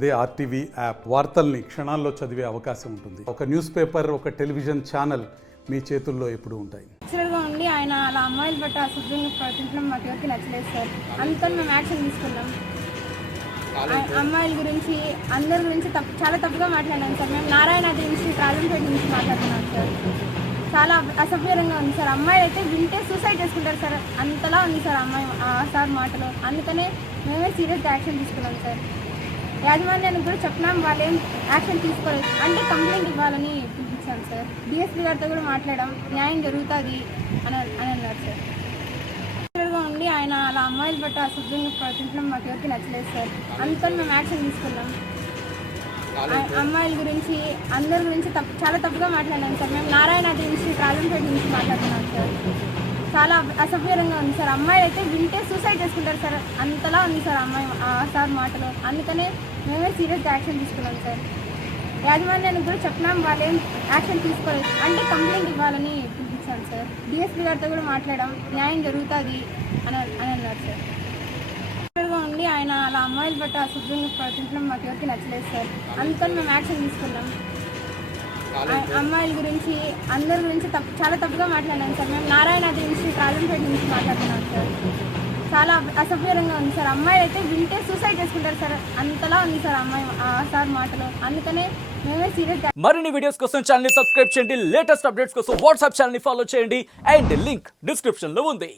అదే RTV app వార్తల్ని క్షణాల్లో చదివే అవకాశం ఉంటుంది. ఒక న్యూస్ పేపర్, ఒక టెలివిజన్ ఛానల్ మీ చేతుల్లో ఎప్పుడూ ఉంటాయి. గా ఉండి ఆయన అలా అమ్మాయిల పట్ల అశుభ్రంగా ప్రవర్తించడం మాకు ఎవరికి నచ్చలేదు సార్. అందుకని మేము యాక్షన్ తీసుకున్నాం. అమ్మాయిల గురించి అందరి గురించి చాలా తప్పుగా మాట్లాడాం సార్. మేము నారాయణాద్రి నుంచి రాజంపేట నుంచి మాట్లాడుతున్నాం సార్. చాలా అసభ్యంగా ఉంది సార్. అమ్మాయిలు అయితే వింటే సూసైడ్ చేసుకుంటారు సార్, అంతలా ఉంది సార్ అమ్మాయి సార్ మాటలు. అందుకనే మేమే సీరియస్గా యాక్షన్ తీసుకున్నాం సార్. యాజమాన్యానికి కూడా చెప్పినాం, వాళ్ళు ఏం యాక్షన్ తీసుకోలేదు. అంటే కంప్లైంట్ ఇవ్వాలని పిలిపించాను సార్. డిఎస్పీ గారితో కూడా మాట్లాడాం, న్యాయం జరుగుతుంది అని అన్నారు సార్. గా ఉండి ఆయన అలా అమ్మాయిల పట్ల అశుభ్రంగా ప్రవర్తించడం మాకు ఎవరికి నచ్చలేదు సార్. అందుకని మేము యాక్షన్ తీసుకున్నాం. అమ్మాయిల గురించి అందరి గురించి చాలా తప్పుగా మాట్లాడాం సార్. మేము నారాయణాద్రి నుంచి రాజంపేట నుంచి మాట్లాడుతున్నాం సార్. చాలా అసభ్యంగా ఉంది సార్. అమ్మాయిలు అయితే వింటే సూసైడ్ చేసుకుంటారు సార్, అంతలా ఉంది సార్ అమ్మాయి సార్ మాటలు. అందుకనే మేమే సీరియస్గా యాక్షన్ తీసుకున్నాం సార్. యాజమాన్యానికి కూడా చెప్పినాం, వాళ్ళు ఏం యాక్షన్ తీసుకోలేదు. అంటే కంప్లైంట్ ఇవ్వాలని పిలిపించాను సార్. డిఎస్పీ గారితో కూడా మాట్లాడాం, న్యాయం జరుగుతుంది అని అన్నారు సార్. ఉండి ఆయన అలా అమ్మాయిల పట్ల అశుభ్రంగా ప్రవర్తించడం మాకు ఎవరికి నచ్చలేదు సార్. అందుకని మేము యాక్షన్ తీసుకున్నాం. అమ్మాయిల గురించి అందరి గురించి చాలా తప్పుగా మాట్లాడాం సార్. మేము నారాయణాద్రి నుంచి రాజంపేట నుంచి మాట్లాడుతున్నాం సార్. చాలా అసభ్యంగా ఉంది సార్. అమ్మాయిలు అయితే వింటే సూసైడ్ చేసుకుంటారు సార్, అంతలా ఉంది సార్ అమ్మాయి సార్ మాటలు. అందుకనే మేమే సీరియస్గా. మరిన్ని వీడియోస్ కోసం ఛానల్ ని సబ్స్క్రైబ్ చేయండి. లేటెస్ట్ అప్డేట్స్ కోసం వాట్సాప్ ఛానల్ ని ఫాలో చేయండి. అండ్ లింక్ డిస్క్రిప్షన్ లో ఉంది.